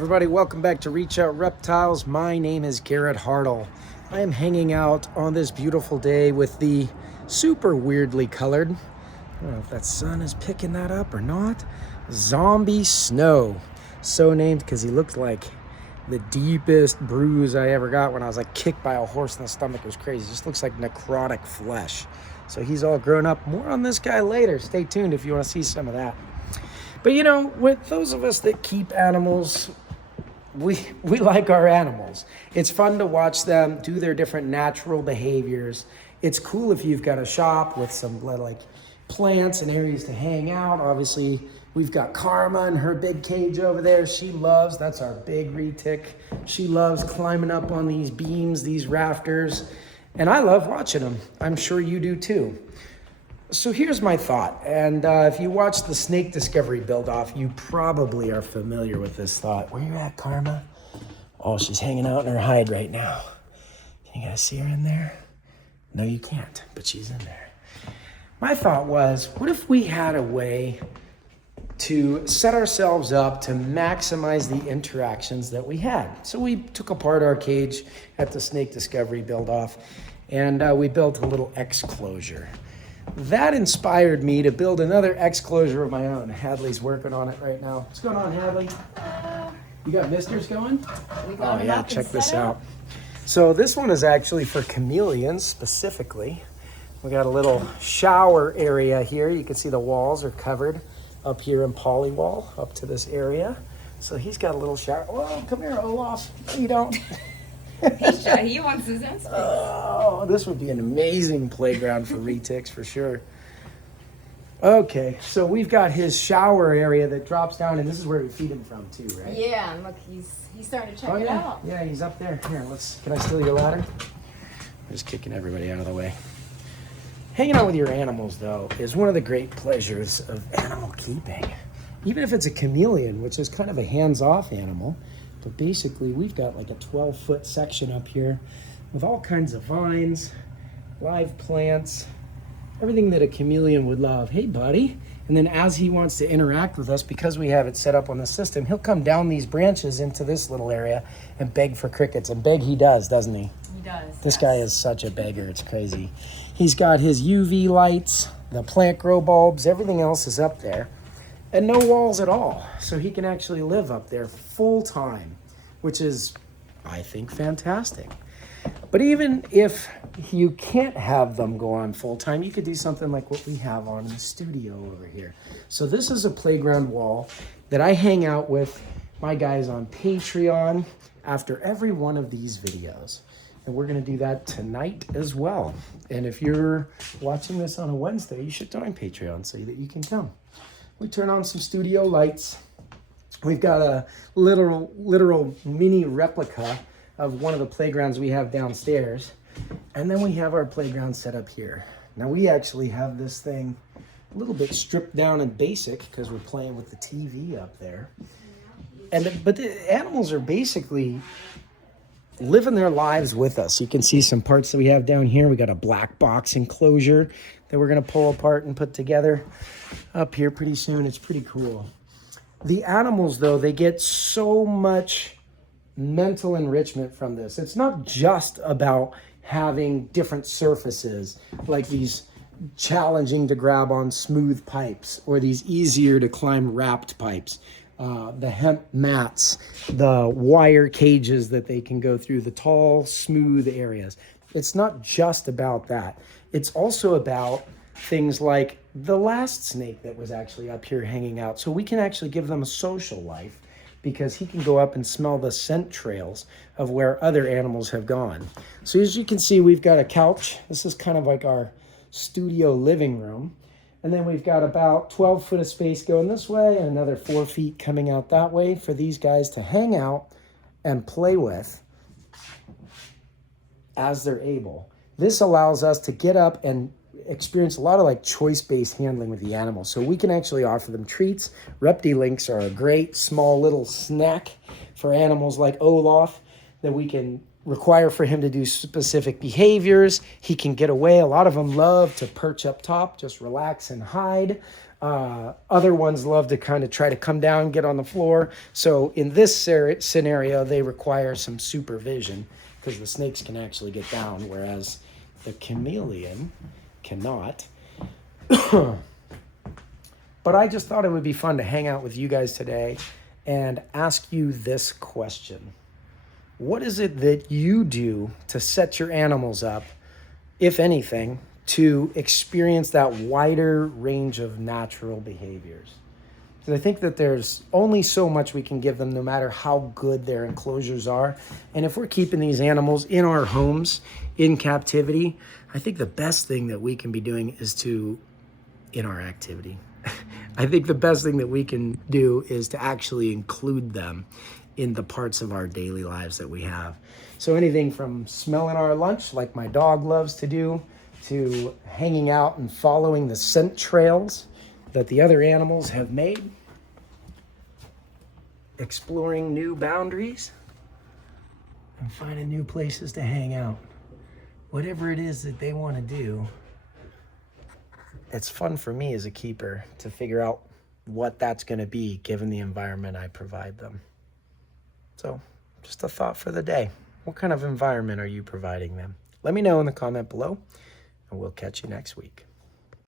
Everybody, welcome back to Reach Out Reptiles. My name is Garrett Hartle. I am hanging out on this beautiful day with the super weirdly colored, I don't know if that sun is picking that up or not, Zombie Snow. So named because he looked like the deepest bruise I ever got when I was like kicked by a horse in the stomach. It was crazy. Just looks like necrotic flesh. So he's all grown up. More on this guy later. Stay tuned if you want to see some of that. But you know, with those of us that keep animals, we like our animals. It's fun to watch them do their different natural behaviors. It's cool if you've got a shop with some like plants and areas to hang out. Obviously, we've got Karma in her big cage over there. She loves, that's our big retic. She loves climbing up on these beams, these rafters, and I love watching them. I'm sure you do too. So here's my thought, and if you watch the snake discovery build-off, you probably are familiar with this thought. Where you at, Karma? Oh, she's hanging out in her hide right now. Can you guys see her in there? No, you can't, but she's in there. My thought was, what if we had a way to set ourselves up to maximize the interactions that we had? So we took apart our cage at the snake discovery build-off, and we built a little exclosure. That inspired me to build another exclosure of my own. Hadley's working on it right now. What's going on, Hadley? You got misters going? Oh yeah, check this out. So this one is actually for chameleons specifically. We got a little shower area here. You can see the walls are covered up here in polywall up to this area. So he's got a little shower. Oh, come here, Olaf. You don't. He's shy. He wants his own space. Oh, this would be an amazing playground for retics for sure. Okay, so we've got his shower area that drops down, and this is where we feed him from too, right? Yeah, and look, he's starting to check it yeah. out. Yeah, he's up there. Here, can I steal your ladder? I'm just kicking everybody out of the way. Hanging out with your animals, though, is one of the great pleasures of animal keeping. Even if it's a chameleon, which is kind of a hands-off animal, but basically, we've got like a 12-foot section up here with all kinds of vines, live plants, everything that a chameleon would love. Hey, buddy. And then as he wants to interact with us, because we have it set up on the system, he'll come down these branches into this little area and beg for crickets. And beg he does, doesn't he? He does. This guy is such a beggar. It's crazy. He's got his UV lights, the plant grow bulbs, everything else is up there. And no walls at all. So he can actually live up there full time, which is, I think, fantastic. But even if you can't have them go on full time, you could do something like what we have on in the studio over here. So this is a playground wall that I hang out with my guys on Patreon after every one of these videos. And we're going to do that tonight as well. And if you're watching this on a Wednesday, you should join Patreon so that you can come. We turn on some studio lights. We've got a literal mini replica of one of the playgrounds we have downstairs. And then we have our playground set up here. Now we actually have this thing a little bit stripped down and basic because we're playing with the TV up there. But the animals are basically living their lives with us. You can see some parts that we have down here. We got a black box enclosure that we're going to pull apart and put together up here pretty soon. It's pretty cool. The animals, though, they get so much mental enrichment from this. It's not just about having different surfaces, like these challenging to grab on smooth pipes or these easier to climb wrapped pipes. The hemp mats, the wire cages that they can go through, the tall, smooth areas. It's not just about that. It's also about things like the last snake that was actually up here hanging out. So we can actually give them a social life because he can go up and smell the scent trails of where other animals have gone. So as you can see, we've got a couch. This is kind of like our studio living room. And then we've got about 12 foot of space going this way and another 4 feet coming out that way for these guys to hang out and play with as they're able. This allows us to get up and experience a lot of like choice-based handling with the animals. So we can actually offer them treats. Reptilinks are a great small little snack for animals like Olaf that we can require for him to do specific behaviors. He can get away. A lot of them love to perch up top, just relax and hide. Other ones love to kind of try to come down, get on the floor. So in this scenario, they require some supervision because the snakes can actually get down, whereas the chameleon cannot. But I just thought it would be fun to hang out with you guys today and ask you this question. What is it that you do to set your animals up, if anything, to experience that wider range of natural behaviors? Because I think that there's only so much we can give them no matter how good their enclosures are. And if we're keeping these animals in our homes, in captivity, I think the best thing that we can be doing is in our activity. I think the best thing that we can do is to actually include them in the parts of our daily lives that we have. So anything from smelling our lunch, like my dog loves to do, to hanging out and following the scent trails that the other animals have made, exploring new boundaries, and finding new places to hang out. Whatever it is that they want to do, it's fun for me as a keeper to figure out what that's going to be given the environment I provide them. So, just a thought for the day. What kind of environment are you providing them? Let me know in the comment below, and we'll catch you next week.